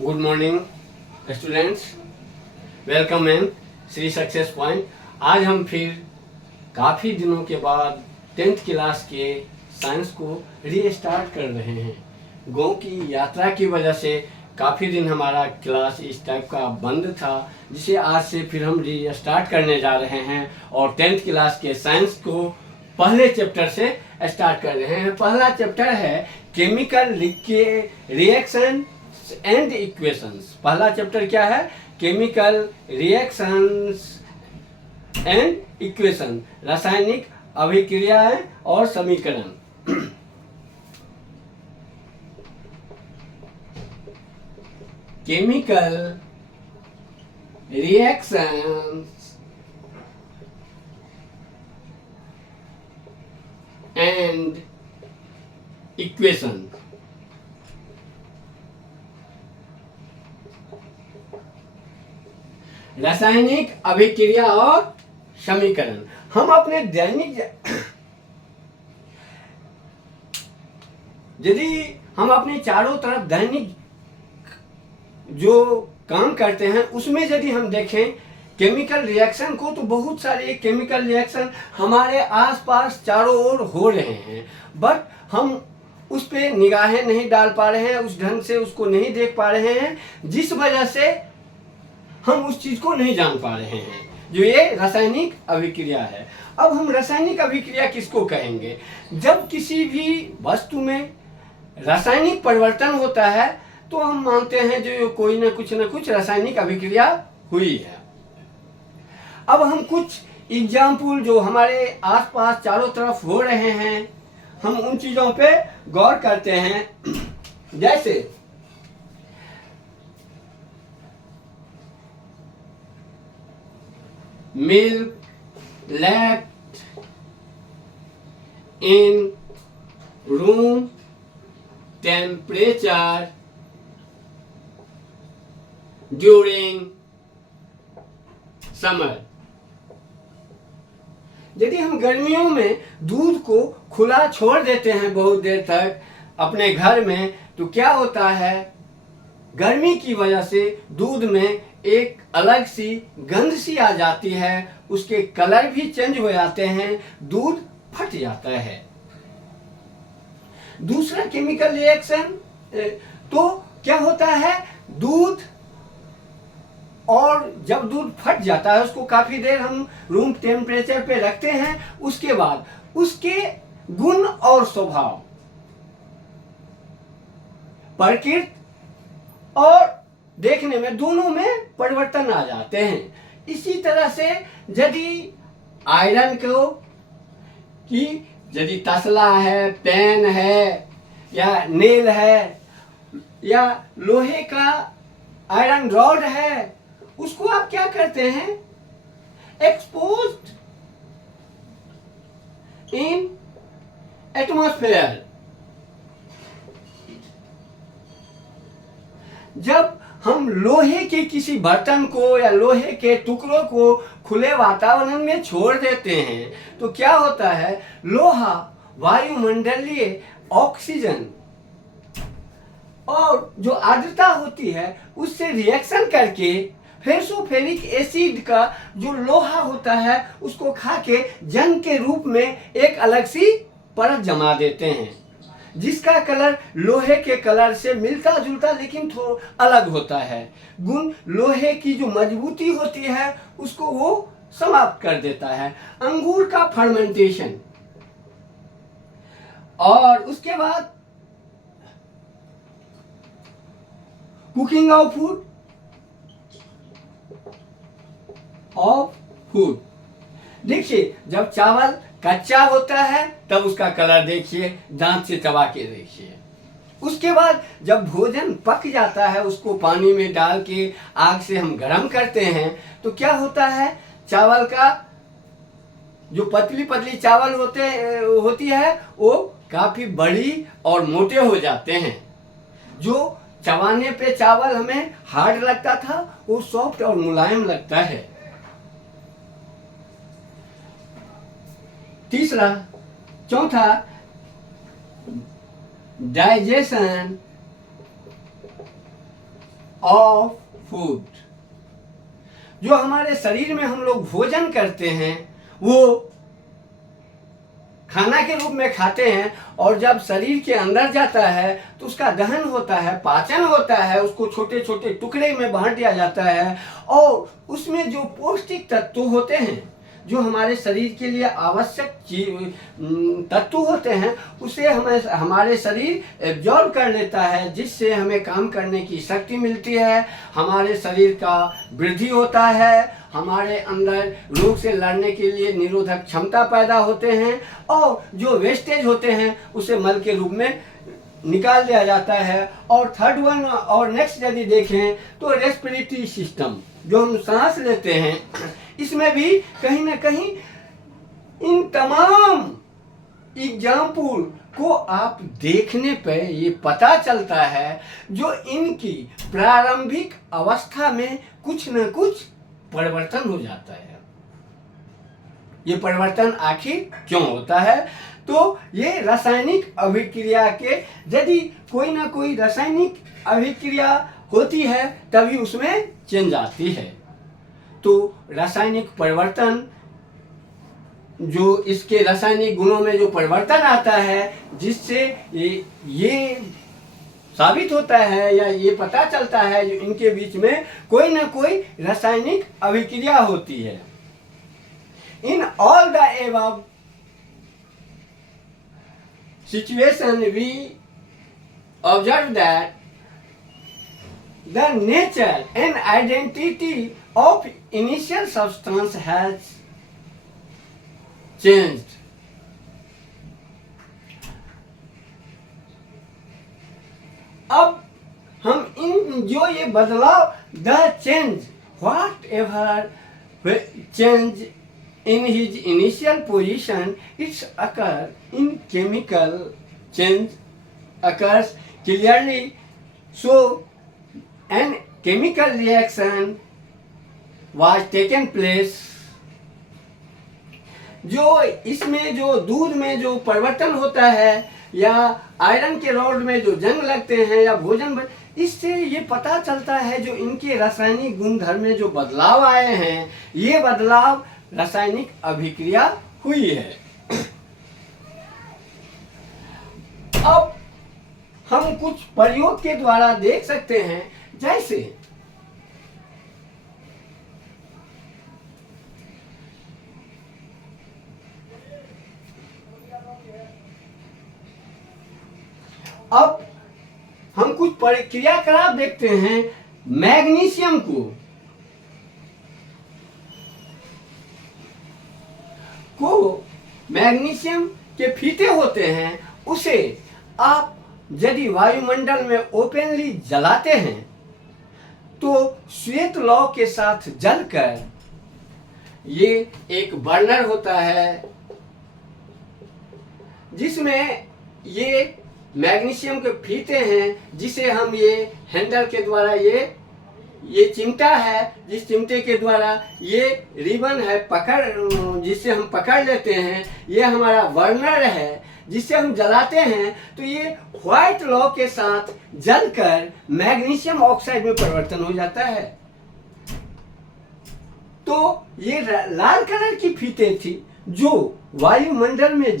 Good morning students, welcome in Shri success point. आज हम फिर काफ़ी दिनों के बाद 10th क्लास के साइंस को रीस्टार्ट कर रहे हैं। गांव की यात्रा की वजह से काफ़ी दिन हमारा क्लास इस टाइप का बंद था, जिसे आज से फिर हम रीस्टार्ट करने जा रहे हैं और 10th क्लास के साइंस को पहले चैप्टर से स्टार्ट कर रहे हैं। पहला चैप्टर है केमिकल रिएक्शन एंड इक्वेशंस। पहला चैप्टर क्या है? केमिकल रिएक्शंस एंड इक्वेशन, रासायनिक अभिक्रियाएं और समीकरण। Chemical reactions and equation. रासायनिक अभिक्रिया और समीकरण। हम अपने दैनिक यदि हम अपने चारों तरफ दैनिक जो काम करते हैं उसमें यदि हम देखें केमिकल रिएक्शन को, तो बहुत सारे केमिकल रिएक्शन हमारे आसपास चारों ओर हो रहे हैं, बट हम उस पे निगाहें नहीं डाल पा रहे हैं, उस ढंग से उसको नहीं देख पा रहे हैं, जिस वजह से हम उस चीज को नहीं जान पा रहे हैं, जो ये रासायनिक अभिक्रिया है। अब हम रासायनिक अभिक्रिया किसको कहेंगे? जब किसी भी वस्तु में रासायनिक परिवर्तन होता है तो हम मानते हैं जो कोई ना कुछ रासायनिक अभिक्रिया हुई है। अब हम कुछ एग्जाम्पल जो हमारे आसपास चारों तरफ हो रहे हैं, हम उन चीजों पे गौर करते हैं। जैसे milk left in room temperature during summer। यदि हम गर्मियों में दूध को खुला छोड़ देते हैं बहुत देर तक अपने घर में, तो क्या होता है? गर्मी की वजह से दूध में एक अलग सी गंध सी आ जाती है, उसके कलर भी चेंज हो जाते हैं, दूध फट जाता है। दूसरा केमिकल रिएक्शन, तो क्या होता है? दूध, और जब दूध फट जाता है उसको काफी देर हम रूम टेम्परेचर पे रखते हैं, उसके बाद उसके गुण और स्वभाव, प्रकृति और देखने में, दोनों में परिवर्तन आ जाते हैं। इसी तरह से यदि आयरन को कि यदि तसला है, पेन है, या नेल है, या लोहे का आयरन रॉड है, उसको आप क्या करते हैं? एक्सपोज्ड इन एटमॉस्फेयर। जब हम लोहे के किसी बर्तन को या लोहे के टुकड़ों को खुले वातावरण में छोड़ देते हैं, तो क्या होता है? लोहा वायुमंडलीय ऑक्सीजन और जो आर्द्रता होती है उससे रिएक्शन करके फेसोफेरिक एसिड का जो लोहा होता है उसको खा के जंग के रूप में एक अलग सी परत जमा देते हैं, जिसका कलर लोहे के कलर से मिलता जुलता लेकिन थोड़ा अलग होता है। गुण लोहे की जो मजबूती होती है उसको वो समाप्त कर देता है। अंगूर का फर्मेंटेशन, और उसके बाद कुकिंग ऑफ फूड। देखिए, जब चावल कच्चा होता है तब उसका कलर देखिए, दांत से चबा के देखिए। उसके बाद जब भोजन पक जाता है, उसको पानी में डाल के आग से हम गर्म करते हैं, तो क्या होता है? चावल का जो पतली पतली चावल होती है वो काफी बड़ी और मोटे हो जाते हैं। जो चबाने पे चावल हमें हार्ड लगता था वो सॉफ्ट और मुलायम लगता है। तीसरा, चौथा, डाइजेशन ऑफ फूड। जो हमारे शरीर में हम लोग भोजन करते हैं वो खाना के रूप में खाते हैं, और जब शरीर के अंदर जाता है तो उसका दहन होता है, पाचन होता है, उसको छोटे छोटे टुकड़े में बांट दिया जाता है, और उसमें जो पौष्टिक तत्व होते हैं, जो हमारे शरीर के लिए आवश्यक तत्व होते हैं, उसे हमारे शरीर एब्जॉर्ब कर लेता है, जिससे हमें काम करने की शक्ति मिलती है, हमारे शरीर का वृद्धि होता है, हमारे अंदर रोग से लड़ने के लिए निरोधक क्षमता पैदा होते हैं, और जो वेस्टेज होते हैं उसे मल के रूप में निकाल दिया जाता है। और थर्ड वन और नेक्स्ट यदि देखें तो रेस्पिरेटरी सिस्टम, जो हम सांस लेते हैं, इसमें भी कहीं ना कहीं इन तमाम एग्जाम्पल को आप देखने पे ये पता चलता है जो इनकी प्रारंभिक अवस्था में कुछ न कुछ परिवर्तन हो जाता है। ये परिवर्तन आखिर क्यों होता है? तो ये रासायनिक अभिक्रिया के, यदि कोई ना कोई रासायनिक अभिक्रिया होती है तभी उसमें चेंज आती है। तो रासायनिक परिवर्तन, जो इसके रासायनिक गुणों में जो परिवर्तन आता है, जिससे ये साबित होता है या ये पता चलता है जो इनके बीच में कोई ना कोई रासायनिक अभिक्रिया होती है। In all the above situation we observe that the nature and identity of initial substance has changed. अब हम इन जो ये बदलाव, the change, whatever change in his initial position, it's occur in chemical change occurs clearly. So and chemical reaction was taken place। जो इसमें जो दूध में जो परिवर्तन होता है, या आयरन के रॉड में जो जंग लगते हैं, या भोजन, इससे ये पता चलता है जो इनके रासायनिक गुणधर्म में जो बदलाव आए हैं, ये बदलाव रासायनिक अभिक्रिया हुई है। अब हम कुछ प्रयोग के द्वारा देख सकते हैं, जैसे अब हम कुछ क्रियाकलाप देखते हैं। मैग्नीशियम को मैग्नीशियम के फीते होते हैं, उसे आप यदि वायुमंडल में ओपनली जलाते हैं तो श्वेत लौ के साथ जलकर, ये एक बर्नर होता है जिसमें ये मैग्नीशियम के फीते हैं, जिसे हम ये हैंडल के द्वारा, ये चिमटा है, जिस चिमटे के द्वारा ये रिबन है पकड़, जिससे हम पकड़ लेते हैं, ये हमारा बर्नर है जिससे हम जलाते हैं, तो ये व्हाइट लौ के साथ जलकर मैग्नीशियम ऑक्साइड में परिवर्तन हो जाता है। तो ये लाल कलर की फीते थी जो वायुमंडल में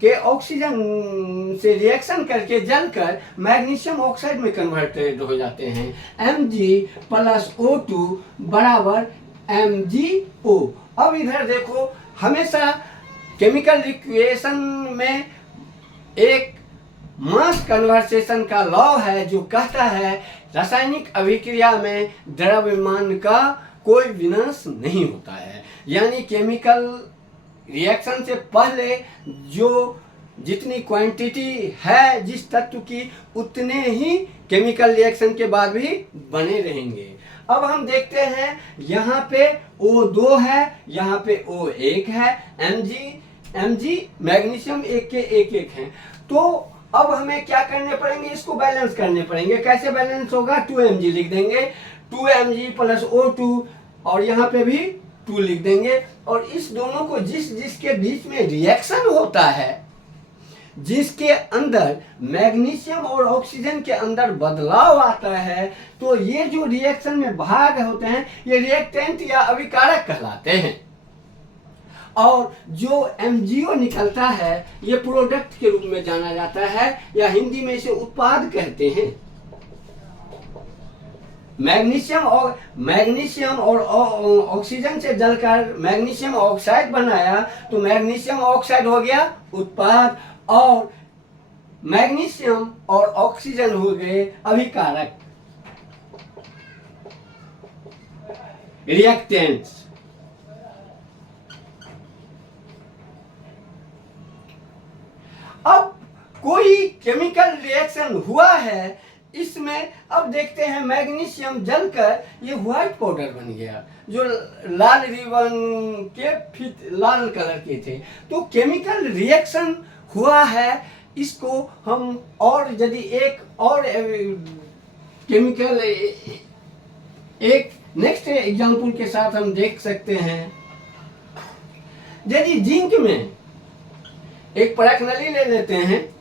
के ऑक्सीजन से रिएक्शन करके जलकर मैग्नीशियम ऑक्साइड में कन्वर्टेड हो जाते हैं। Mg+O2 बराबर MgO। अब इधर देखो, हमेशा केमिकल रिएक्शन में एक मास कन्वर्सेशन का लॉ है जो कहता है रासायनिक अभिक्रिया में द्रव्यमान का कोई विनाश नहीं होता है। यानी केमिकल रिएक्शन से पहले जो जितनी क्वांटिटी है जिस तत्व की, उतने ही केमिकल रिएक्शन के बाद भी बने रहेंगे। अब हम देखते हैं, यहाँ पे O2 है, यहाँ पे O1 है, Mg मैग्नीशियम एक के एक हैं। तो अब हमें क्या करने पड़ेंगे, इसको बैलेंस करने पड़ेंगे। कैसे बैलेंस होगा? 2Mg लिख देंगे, 2Mg+O2, और यहाँ पे भी 2 लिख देंगे। और इस दोनों को जिसके बीच में रिएक्शन होता है, जिसके अंदर मैग्नीशियम और ऑक्सीजन के अंदर बदलाव आता है, तो ये जो रिएक्शन में भाग होते हैं ये रिएक्टेंट या अभिकारक कहलाते हैं। और जो MgO निकलता है ये प्रोडक्ट के रूप में जाना जाता है, या हिंदी में इसे उत्पाद कहते हैं। मैग्नीशियम और ऑक्सीजन से जलकर मैग्नीशियम ऑक्साइड बनाया, तो मैग्नीशियम ऑक्साइड हो गया उत्पाद, और मैग्नीशियम और ऑक्सीजन हो गए अभिकारक, रिएक्टेंट्स। अब कोई केमिकल रिएक्शन हुआ है, इसमें अब देखते हैं मैग्नीशियम जलकर ये व्हाइट पाउडर बन गया, जो लाल रिबन के फिट लाल कलर के थे। तो केमिकल रिएक्शन हुआ है, इसको हम और यदि एक और केमिकल एक नेक्स्ट एग्जांपल के साथ हम देख सकते हैं। यदि जिंक में एक परखनली ले लेते हैं,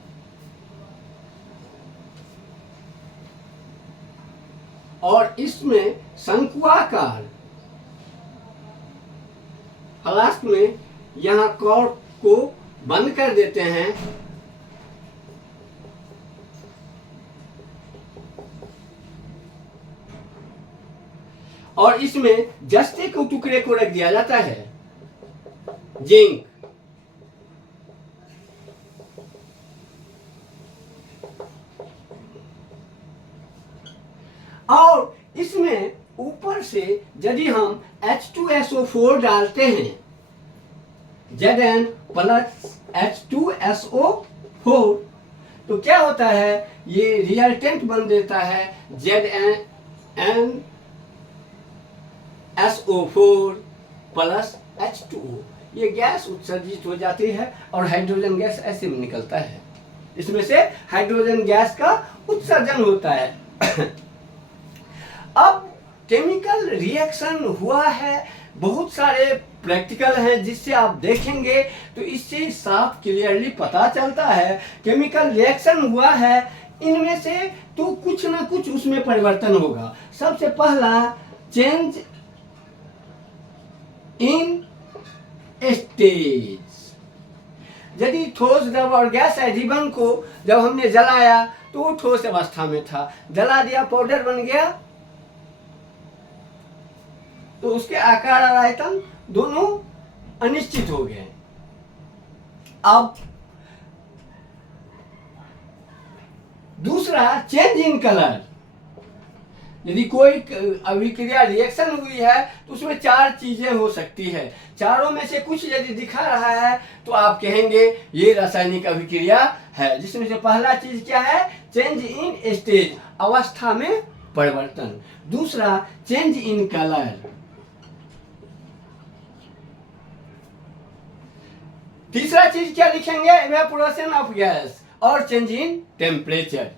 और इसमें शंकुआकार फ्लास्क में यहां कॉर्क को बंद कर देते हैं, और इसमें जस्ते के टुकड़े को रख दिया जाता है, जिंक। और इसमें ऊपर से यदि हम H2SO4 डालते हैं, Zn प्लस H2SO4, तो क्या होता है, ये रिएक्टेंट बन देता है ZnSO4 प्लस H2O। ये गैस उत्सर्जित हो जाती है और हाइड्रोजन गैस ऐसे में निकलता है, इसमें से हाइड्रोजन गैस का उत्सर्जन होता है। अब केमिकल रिएक्शन हुआ है, बहुत सारे प्रैक्टिकल हैं जिससे आप देखेंगे तो इससे साफ क्लियरली पता चलता है केमिकल रिएक्शन हुआ है, इनमें से तो कुछ ना कुछ उसमें परिवर्तन होगा। सबसे पहला चेंज इन स्टेज। यदि ठोस द्रव और गैस रिबन को जब हमने जलाया तो वो ठोस अवस्था में था, जला दिया पाउडर बन गया, तो उसके आकार और आयतन दोनों अनिश्चित हो गए। अब दूसरा चेंज इन कलर। यदि कोई अभिक्रिया रिएक्शन हुई है तो उसमें चार चीजें हो सकती है, चारों में से कुछ यदि दिखा रहा है तो आप कहेंगे ये रासायनिक अभिक्रिया है, जिसमें से पहला चीज क्या है, चेंज इन स्टेज, अवस्था में परिवर्तन। दूसरा चेंज इन कलर। तीसरा चीज क्या लिखेंगे, इवेपोरेशन ऑफ गैस और change in temperature.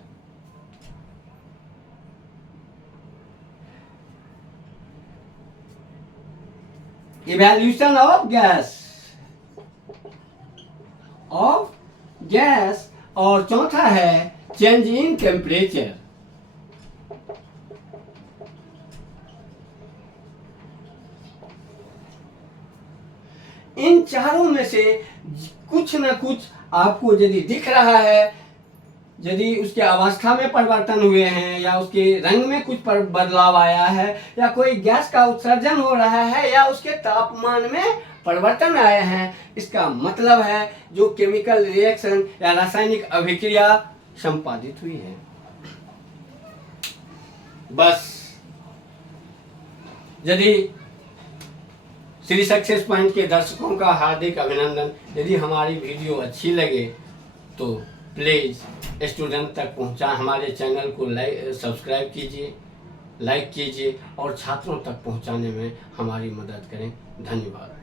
Evaluation of gas और चौथा है चेंज इन टेम्परेचर। इन चारों में से कुछ न कुछ आपको यदि दिख रहा है, यदि उसके अवस्था में परिवर्तन हुए हैं या उसके रंग में कुछ बदलाव आया है या कोई गैस का उत्सर्जन हो रहा है या उसके तापमान में परिवर्तन आए हैं, इसका मतलब है जो केमिकल रिएक्शन या रासायनिक अभिक्रिया संपादित हुई है। बस यदि श्री सक्सेस पॉइंट के दर्शकों का हार्दिक अभिनंदन। यदि हमारी वीडियो अच्छी लगे तो प्लीज़ स्टूडेंट तक पहुंचा, हमारे चैनल को सब्सक्राइब कीजिए, लाइक कीजिए और छात्रों तक पहुंचाने में हमारी मदद करें। धन्यवाद।